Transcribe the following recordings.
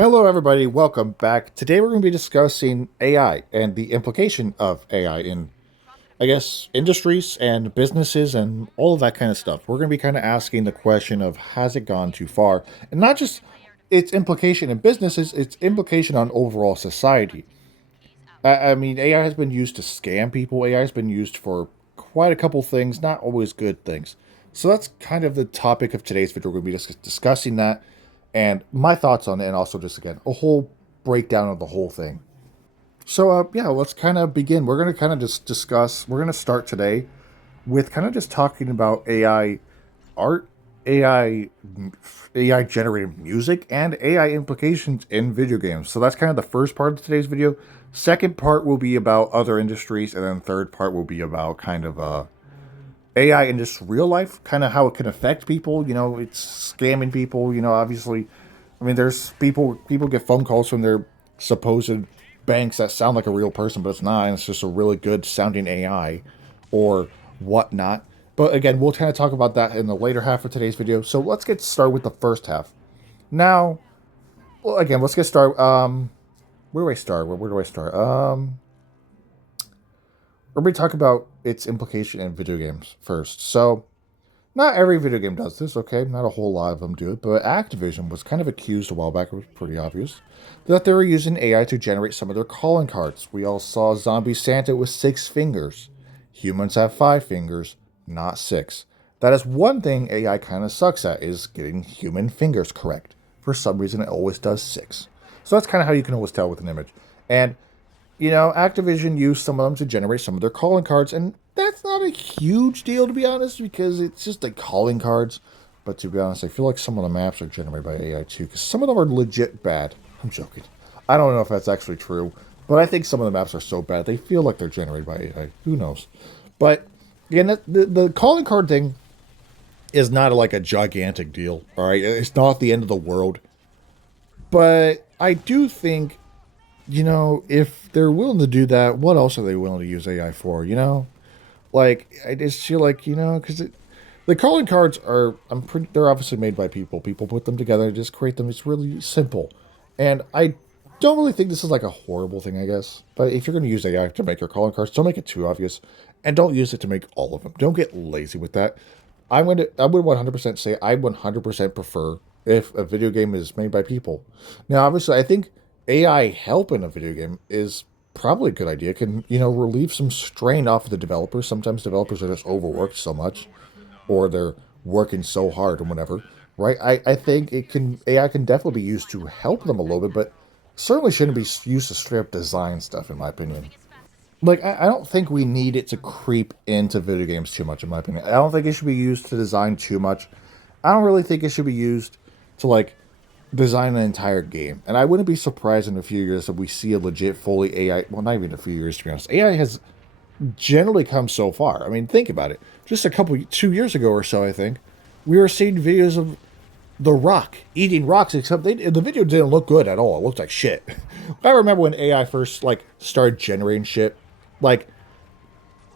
Hello, everybody. Welcome back. Today, we're going to be discussing AI and the implication of AI in, I guess, industries and businesses and all of that kind of stuff. We're going to be kind of asking the question of has it gone too far? And not just its implication in businesses, its implication on overall society. I mean, AI has been used to scam people, AI has been used for quite a couple things, not always good things. So that's kind of the topic of today's video. We're going to be discussing that and my thoughts on it, and also just again a whole breakdown of the whole thing. So yeah, let's kind of begin. We're going to kind of just discuss. We're going to start today with kind of just talking about AI art, AI, AI generated music, and AI implications in video games. So that's kind of the first part of today's video. Second part will be about other industries, and then third part will be about kind of AI in just real life, kind of how it can affect people. You know, it's scamming people. You know, obviously, I mean, there's people get phone calls from their supposed banks that sound like a real person, but it's not. And it's just a really good sounding AI or whatnot. But again, we'll kind of talk about that in the later half of today's video. So let's get started with the first half. Now, well, again, let's get started. Where do I start? Where do I start? We're going to talk about its implication in video games first. So, not every video game does this, okay? Not a whole lot of them do it, but Activision was kind of accused a while back, it was pretty obvious, that they were using AI to generate some of their calling cards. We all saw Zombie Santa with 6 fingers. Humans have 5 fingers, not 6. That is one thing AI kind of sucks at, is getting human fingers correct. For some reason, it always does 6. So that's kind of how you can always tell with an image. And Activision used some of them to generate some of their calling cards, and that's not a huge deal to be honest, because it's just like calling cards. But to be honest, I feel like some of the maps are generated by AI too, because some of them are legit bad. I'm joking. I don't know if that's actually true, but I think some of the maps are so bad they feel like they're generated by AI. Who knows? But again, the calling card thing is not like a gigantic deal. All right, it's not the end of the world. But I do think if they're willing to do that, what else are they willing to use AI for? Like I just feel like because the calling cards are they're obviously made by people. People put them together, just create them. It's really simple, and I don't really think this is like a horrible thing, I guess. But if you're going to use AI to make your calling cards, don't make it too obvious, and don't use it to make all of them. Don't get lazy with that. I would 100% say I 100% prefer if a video game is made by people. Now, obviously, I think AI help in a video game is probably a good idea. It can, relieve some strain off of the developers. Sometimes developers are just overworked so much, or they're working so hard or whatever, right? I think AI can definitely be used to help them a little bit, but certainly shouldn't be used to straight up design stuff, in my opinion. Like, I don't think we need it to creep into video games too much, in my opinion. I don't think it should be used to design too much. I don't really think it should be used to, like, design an entire game. And I wouldn't be surprised in a few years that we see a legit fully AI. Well, not even a few years, to be honest. AI has generally come so far. I mean, think about it. Just 2 years ago or so, I think, we were seeing videos of The Rock eating rocks, except the video didn't look good at all. It looked like shit. I remember when AI first, like, started generating shit. Like,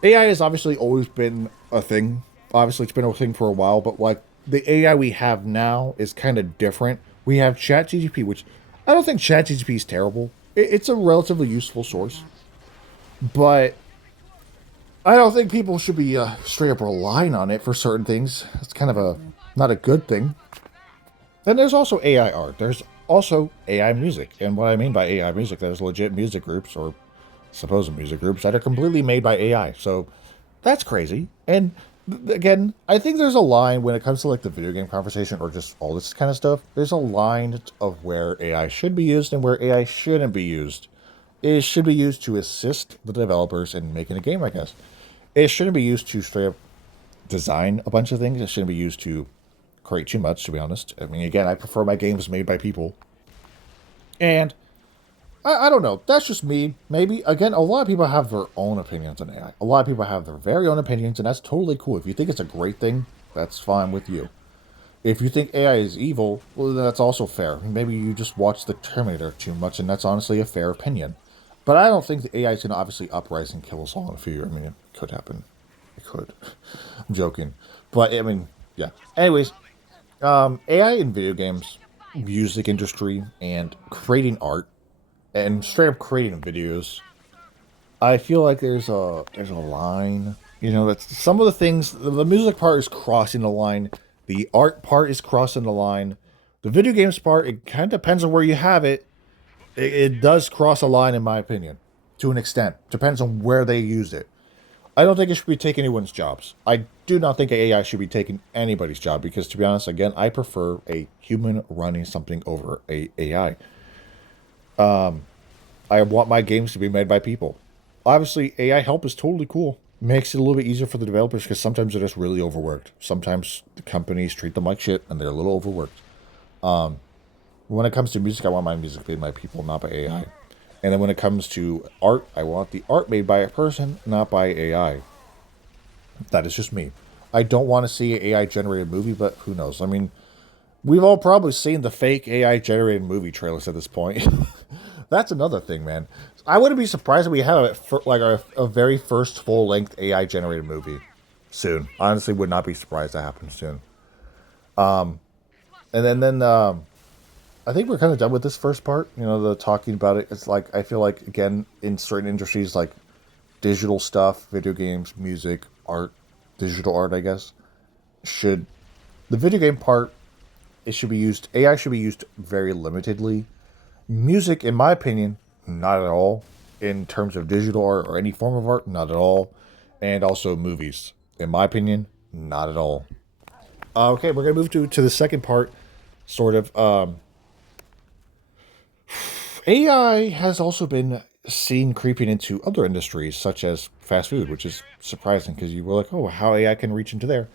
AI has obviously always been a thing. Obviously, it's been a thing for a while, but, like, the AI we have now is kind of different. We have ChatGPT, which I don't think ChatGPT is terrible. It's a relatively useful source, but I don't think people should be straight up relying on it for certain things. It's kind of a not a good thing. Then there's also AI art. There's also AI music, and what I mean by AI music, there's legit music groups or supposed music groups that are completely made by AI. So that's crazy. And again, I think there's a line when it comes to like the video game conversation or just all this kind of stuff. There's a line of where AI should be used and where AI shouldn't be used. It should be used to assist the developers in making a game, I guess. It shouldn't be used to straight up design a bunch of things. It shouldn't be used to create too much, to be honest. I mean, again, I prefer my games made by people. And I don't know. That's just me. Maybe, again, a lot of people have their own opinions on AI. A lot of people have their very own opinions, and that's totally cool. If you think it's a great thing, that's fine with you. If you think AI is evil, well, that's also fair. Maybe you just watch The Terminator too much, and that's honestly a fair opinion. But I don't think the AI is going to obviously uprise and kill us all in a few years. I mean, it could happen. It could. I'm joking. But, I mean, yeah. Anyways, AI in video games. music industry and creating art and straight up creating videos, I feel like there's a line. You know, that's some of the things. The music part is crossing the line. The art part is crossing the line. The video games part, it kind of depends on where you have it. It does cross a line, in my opinion, to an extent. Depends on where they use it. I don't think it should be taking anyone's jobs. I do not think AI should be taking anybody's job because, to be honest, again, I prefer a human running something over a AI. I want my games to be made by people. Obviously, AI help is totally cool. Makes it a little bit easier for the developers because sometimes they're just really overworked. Sometimes the companies treat them like shit and they're a little overworked. When it comes to music, I want my music made by people, not by AI. And then when it comes to art, I want the art made by a person, not by AI. That is just me. I don't want to see an AI generated movie, but who knows? I mean, we've all probably seen the fake AI generated movie trailers at this point. That's another thing, man. I wouldn't be surprised if we have a very first full length AI generated movie soon. Honestly, would not be surprised that happens soon. And then I think we're kind of done with this first part. You know, the talking about it. It's like I feel like again in certain industries like digital stuff, video games, music, art, digital art. I guess should the video game part. It should be used. AI should be used very limitedly. Music, in my opinion, not at all. In terms of digital art or any form of art, not at all. And also movies, in my opinion, not at all. Okay, we're gonna move to the second part. Sort of. AI has also been seen creeping into other industries, such as fast food, which is surprising because you were like, "Oh, how AI can reach into there."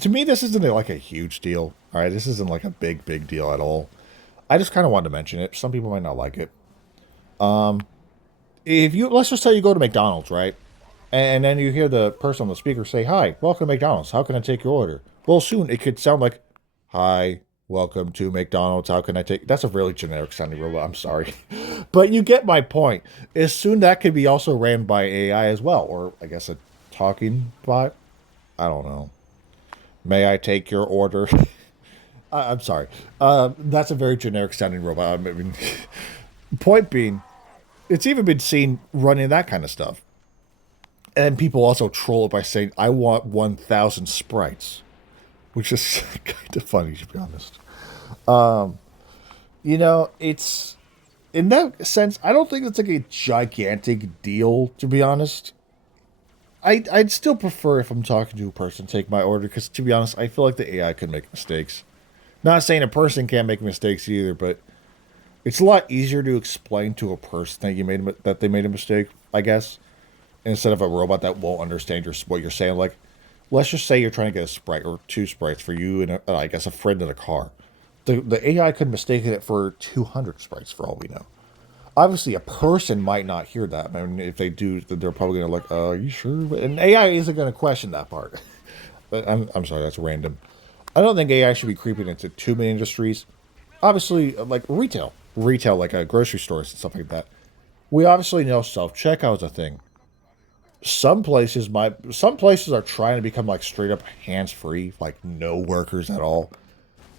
To me, this isn't like a huge deal. All right, this isn't like a big deal at all. I just kind of wanted to mention it. Some people might not like it. If you let's just say you go to McDonald's, right? And then you hear the person on the speaker say, "Hi, welcome to McDonald's. How can I take your order?" Well, soon it could sound like, "Hi, welcome to McDonald's. How can I take?" That's a really generic sounding robot. I'm sorry, but you get my point. As soon that could be also ran by AI as well, or I guess a talking bot. I don't know. May I take your order? I'm sorry. That's a very generic sounding robot. I mean, point being, it's even been seen running that kind of stuff. And people also troll it by saying, I want 1,000 sprites, which is kind of funny, to be honest. You know, it's, in that sense, I don't think it's like a gigantic deal, to be honest. I'd still prefer if I'm talking to a person take my order, because to be honest, I feel like the AI could make mistakes. Not saying a person can't make mistakes either, but it's a lot easier to explain to a person that that they made a mistake, I guess, instead of a robot that won't understand what you're saying. Like, let's just say you're trying to get a sprite or two sprites for you and I guess a friend in a car. The AI could mistake it for 200 sprites for all we know. Obviously, a person might not hear that. I mean, if they do, they're probably gonna like, "Are you sure?" And AI isn't gonna question that part. But I'm sorry, that's random. I don't think AI should be creeping into too many industries. Obviously, like retail like grocery stores and stuff like that. We obviously know self checkout is a thing. Some places are trying to become like straight up hands free, like no workers at all.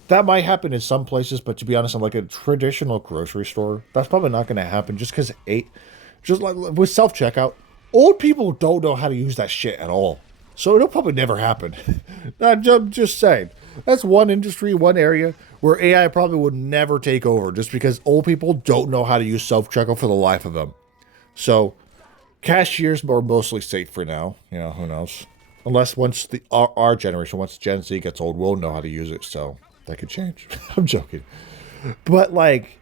That might happen in some places, but to be honest, in like a traditional grocery store, that's probably not going to happen. Just like with self checkout, old people don't know how to use that shit at all, so it'll probably never happen. I'm just saying, that's one industry, one area where AI probably would never take over, just because old people don't know how to use self checkout for the life of them. So cashiers are mostly safe for now. You know, who knows? Unless once our generation, once Gen Z gets old, we'll know how to use it. So that could change. I'm joking, but like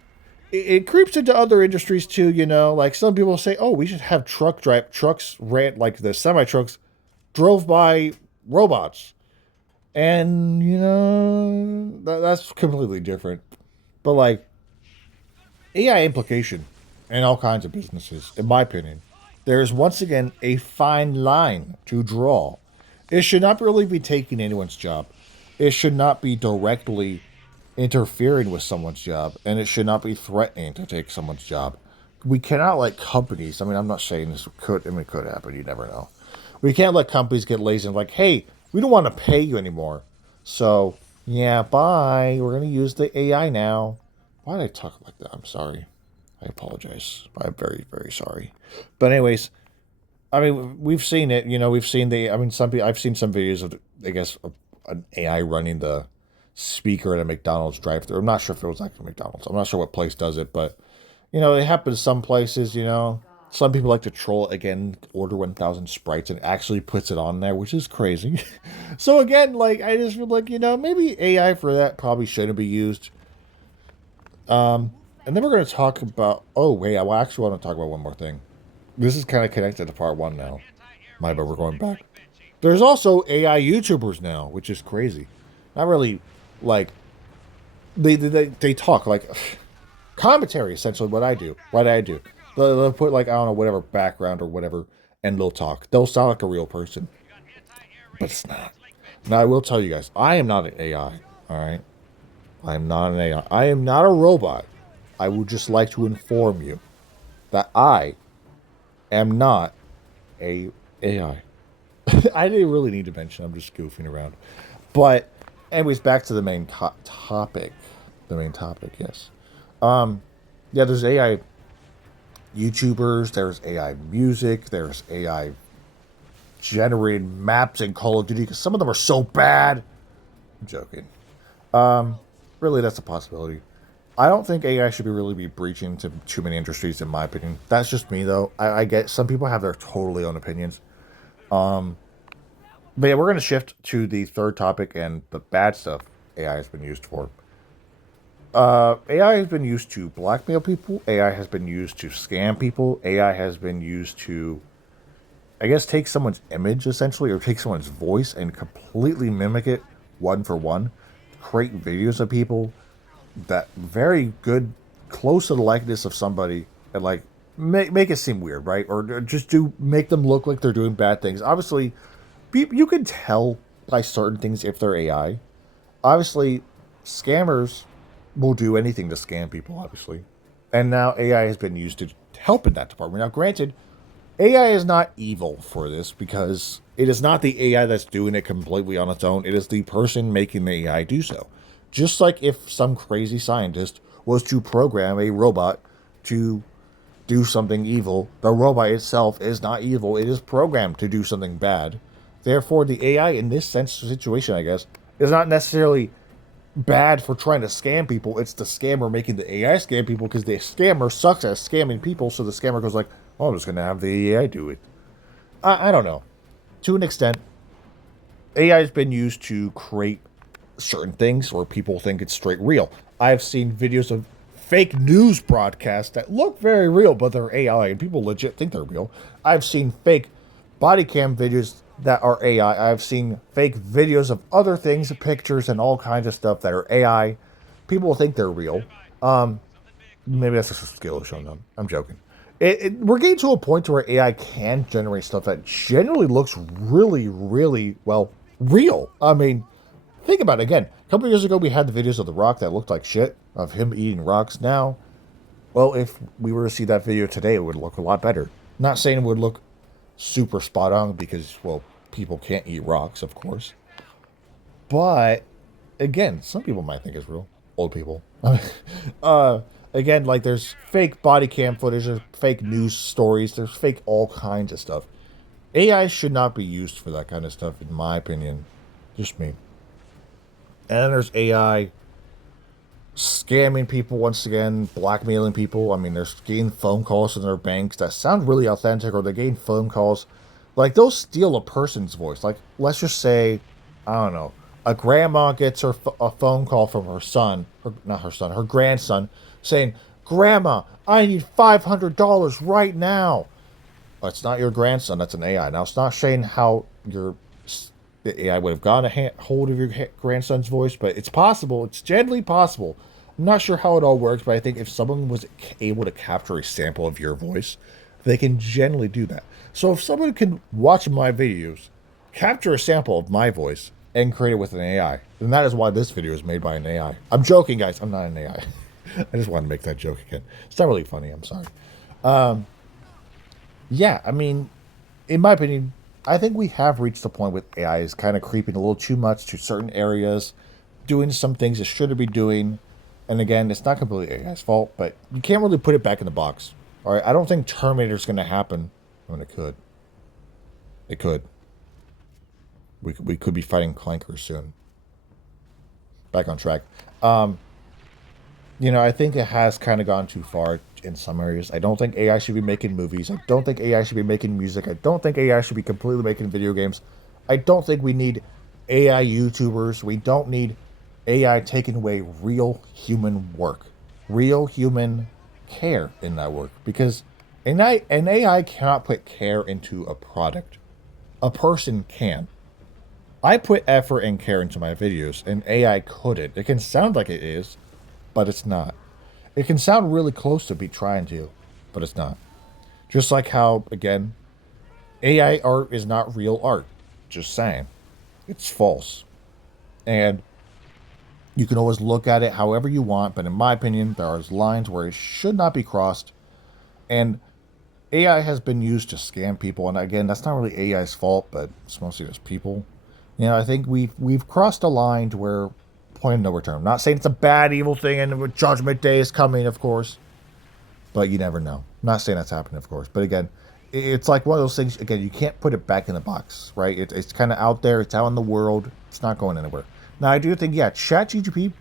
it creeps into other industries too. You know, like some people say, "Oh, we should have trucks ran like the semi trucks drove by robots," and you know that's completely different. But like AI implication in all kinds of businesses, in my opinion, there is once again a fine line to draw. It should not really be taking anyone's job. It should not be directly interfering with someone's job, and it should not be threatening to take someone's job. We cannot let companies, I mean, I'm not saying this could, I mean, it could happen, you never know. We can't let companies get lazy and like, hey, we don't want to pay you anymore. So, yeah, bye. We're going to use the AI now. Why did I talk like that? I'm sorry. I apologize. I'm very, very sorry. But anyways, I mean, we've seen it. We've seen I mean, some people. I've seen some videos of, I guess, an AI running the speaker at a McDonald's drive-thru. I'm not sure if it was actually McDonald's. I'm not sure what place does it, but it happens some places. Some people like to troll it again, order 1,000 sprites and actually puts it on there, which is crazy. So again, like I just feel like maybe AI for that probably shouldn't be used. And then we're going to talk about. Oh wait, I actually want to talk about one more thing. This is kind of connected to part one now. My bad, we're going back. There's also AI YouTubers now, which is crazy. Not really, like they talk like commentary. Essentially, what I do. What I do. They'll put like I don't know whatever background or whatever, and they'll talk. They'll sound like a real person, but it's not. Now I will tell you guys, I am not an AI. All right, I am not an AI. I am not a robot. I would just like to inform you that I am not a AI. I didn't really need to mention. I'm just goofing around. But anyways, back to the main topic. The main topic, yes. Yeah, there's AI YouTubers. There's AI music. There's AI generated maps in Call of Duty because some of them are so bad. I'm joking. Really, that's a possibility. I don't think AI should be breaching to too many industries, in my opinion. That's just me, though. I get some people have their totally own opinions. But yeah, we're going to shift to the third topic and the bad stuff AI has been used for. AI has been used to blackmail people. AI has been used to scam people. AI has been used to, I guess, take someone's image, essentially, or take someone's voice and completely mimic it one for one. Create videos of people that very good, close to the likeness of somebody, and like make it seem weird, right? Or just make them look like they're doing bad things. Obviously, you can tell by certain things if they're AI. Obviously, scammers will do anything to scam people, obviously. And now AI has been used to help in that department. Now, granted, AI is not evil for this because it is not the AI that's doing it completely on its own. It is the person making the AI do so. Just like if some crazy scientist was to program a robot to do something evil, the robot itself is not evil. It is programmed to do something bad. Therefore, the AI in this situation, I guess, is not necessarily bad for trying to scam people. It's the scammer making the AI scam people because the scammer sucks at scamming people. So the scammer goes like, "Oh, I'm just gonna have the AI do it." I don't know. To an extent, AI has been used to create certain things where people think it's straight real. I've seen videos of fake news broadcasts that look very real, but they're AI, and people legit think they're real. I've seen fake body cam videos that are AI. I've seen fake videos of other things, pictures, and all kinds of stuff that are AI. People think they're real. Maybe that's just a skill showing them. I'm joking. We're getting to a point where AI can generate stuff that generally looks really, really, well, real. I mean, think about it again. A couple years ago, we had the videos of The Rock that looked like shit, of him eating rocks. Now, well, if we were to see that video today, it would look a lot better. Not saying it would look super spot on because, well, people can't eat rocks, of course. But, again, some people might think it's real. Old people. Again, like there's fake body cam footage, there's fake news stories, there's fake all kinds of stuff. AI should not be used for that kind of stuff, in my opinion. Just me. And then there's AI scamming people once again, blackmailing people. I mean, they're getting phone calls from their banks that sound really authentic, or they're getting phone calls. Like, they'll steal a person's voice. Like, let's just say, I don't know, a grandma gets a phone call from her son, not her son, her grandson, saying, "Grandma, I need $500 right now." Well, it's not your grandson, that's an AI. Now, it's not saying how the AI would have gotten a hold of your grandson's voice, but it's possible. It's generally possible. I'm not sure how it all works, but I think if someone was able to capture a sample of your voice, they can generally do that. So if someone can watch my videos, capture a sample of my voice, and create it with an AI, then that is why this video is made by an AI. I'm joking, guys. I'm not an AI. I just want to make that joke again. It's not really funny. I'm sorry. Yeah, I mean, in my opinion, I think we have reached the point with AI is kind of creeping a little too much to certain areas, doing some things it shouldn't be doing. And again, it's not completely AI's fault, but you can't really put it back in the box. All right, I don't think Terminator's going to happen. I mean, it could. It could. We could be fighting clankers soon. Back on track. Um, I think it has kind of gone too far in some areas. I don't think AI should be making movies. I don't think AI should be making music. I don't think AI should be completely making video games. I don't think we need AI YouTubers. We don't need AI taking away real human work, real human care in that work. Because an AI cannot put care into a product. A person can. I put effort and care into my videos, and AI couldn't. It can sound like it is, but it's not. It can sound really close to be trying to, but it's not. Just like how, again, AI art is not real art. Just saying. It's false. And you can always look at it however you want, but in my opinion, there are lines where it should not be crossed. And AI has been used to scam people, and again, that's not really AI's fault, but it's mostly just people. I think we've crossed a line to where point of no return. I'm not saying it's a bad evil thing, and Judgment Day is coming, of course, but you never know. I'm not saying that's happening, of course, but again, it's like one of those things. Again, you can't put it back in the box, right? It's kind of out there. It's out in the world. It's not going anywhere. Now, I do think, yeah, ChatGPT,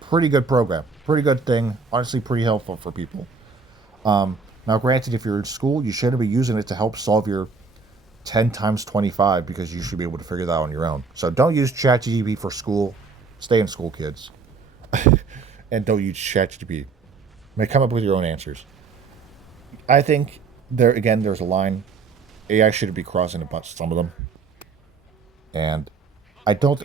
pretty good program, pretty good thing. Honestly, pretty helpful for people. Now, granted, if you're in school, you shouldn't be using it to help solve your 10 times 25 because you should be able to figure that out on your own. So don't use ChatGPT for school. Stay in school, kids. And don't use ChatGPT. Come up with your own answers. I think there's a line. AI shouldn't be crossing a bunch, some of them. And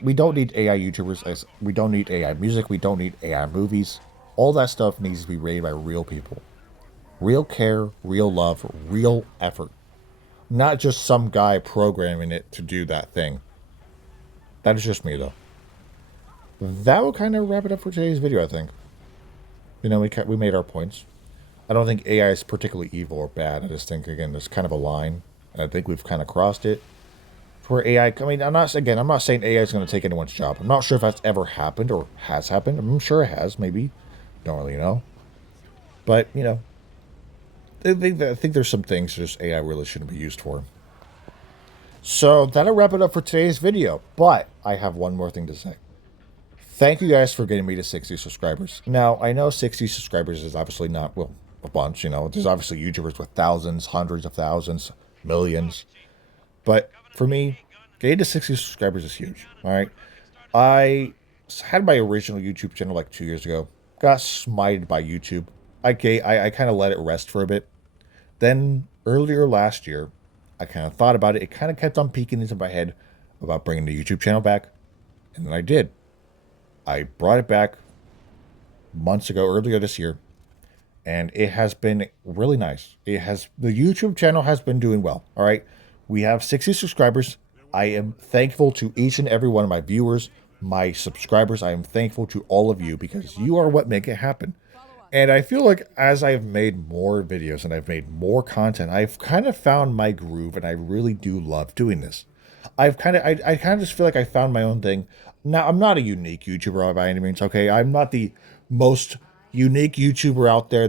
we don't need AI YouTubers. We don't need AI music. We don't need AI movies. All that stuff needs to be rated by real people. Real care, real love, real effort. Not just some guy programming it to do that thing. That is just me, though. That will kind of wrap it up for today's video, I think. We made our points. I don't think AI is particularly evil or bad. I just think, again, there's kind of a line. And I think we've kind of crossed it. For AI, I mean, I'm not saying AI is going to take anyone's job. I'm not sure if that's ever happened or has happened. I'm sure it has, maybe. Don't really know. But, I think there's some things just AI really shouldn't be used for. So that'll wrap it up for today's video. But I have one more thing to say. Thank you guys for getting me to 60 subscribers. Now, I know 60 subscribers is obviously not, well, a bunch, There's obviously YouTubers with thousands, hundreds of thousands, millions. But for me, getting to 60 subscribers is huge, all right? I had my original YouTube channel like 2 years ago. Got smited by YouTube. I kind of let it rest for a bit. Then, earlier last year, I kind of thought about it. It kind of kept on peeking into my head about bringing the YouTube channel back. And then I did. I brought it back months ago, earlier this year, and it has been really nice. The YouTube channel has been doing well. All right, we have 60 subscribers. I am thankful to each and every one of my viewers, my subscribers. I am thankful to all of you because you are what make it happen. And I feel like as I've made more videos and I've made more content, I've kind of found my groove, and I really do love doing this. I kind of just feel like I found my own thing. Now, I'm not a unique YouTuber by any means, okay? I'm not the most unique YouTuber out there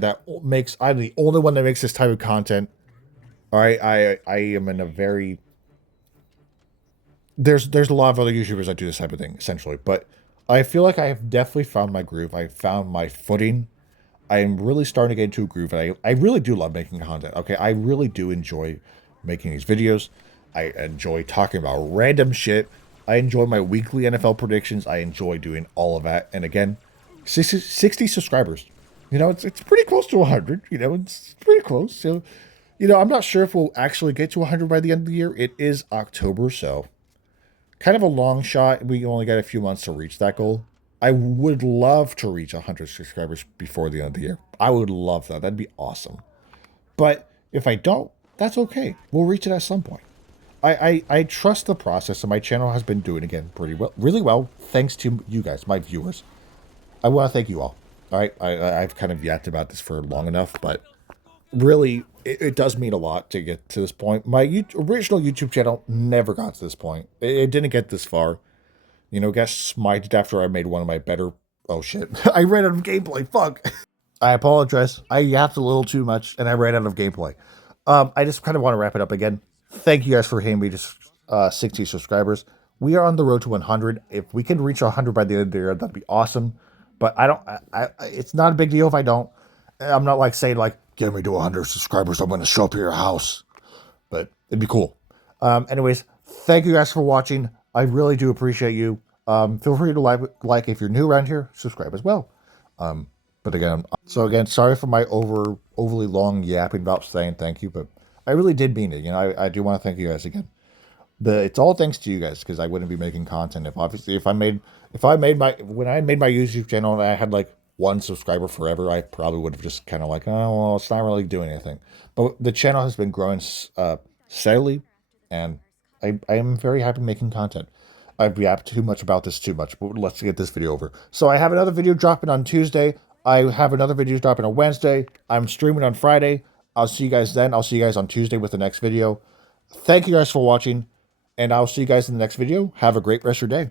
I'm the only one that makes this type of content. All right, I am in a very, there's a lot of other YouTubers that do this type of thing, essentially. But I feel like I have definitely found my groove. I found my footing. I am really starting to get into a groove, and I really do love making content, okay? I really do enjoy making these videos. I enjoy talking about random shit. I enjoy my weekly NFL predictions. I enjoy doing all of that. And again, 60 subscribers. It's pretty close to 100. It's pretty close. So, I'm not sure if we'll actually get to 100 by the end of the year. It is October, so kind of a long shot. We only got a few months to reach that goal. I would love to reach 100 subscribers before the end of the year. I would love that. That'd be awesome. But if I don't, that's okay. We'll reach it at some point. I trust the process, and my channel has been doing, again, pretty well, really well, thanks to you guys, my viewers. I want to thank you all. All right, I've kind of yapped about this for long enough, but really, it does mean a lot to get to this point. My original YouTube channel never got to this point. It didn't get this far. It got smited after I made one of my better Oh shit. I ran out of gameplay. Fuck. I apologize. I yapped a little too much and I ran out of gameplay. I just kind of want to wrap it up again. Thank you guys for hitting me to 60 subscribers. We are on the road to 100. If we can reach 100 by the end of the year, that'd be awesome. But I don't. It's not a big deal if I don't. I'm not like saying like, get me to 100 subscribers. I'm going to show up at your house. But it'd be cool. Anyways, thank you guys for watching. I really do appreciate you. Feel free to like if you're new around here. Subscribe as well. But again, sorry for my overly long yapping about saying thank you, but I really did mean it. You know, I do want to thank you guys again. But it's all thanks to you guys because I wouldn't be making content if I made my when I made my YouTube channel and I had like one subscriber forever, I probably would have just kind of like, oh well, it's not really doing anything. But the channel has been growing steadily, and I am very happy making content. I've yapped too much about this too much, but let's get this video over. So I have another video dropping on Tuesday. I have another video dropping on Wednesday. I'm streaming on Friday. I'll see you guys then. I'll see you guys on Tuesday with the next video. Thank you guys for watching, and I'll see you guys in the next video. Have a great rest of your day.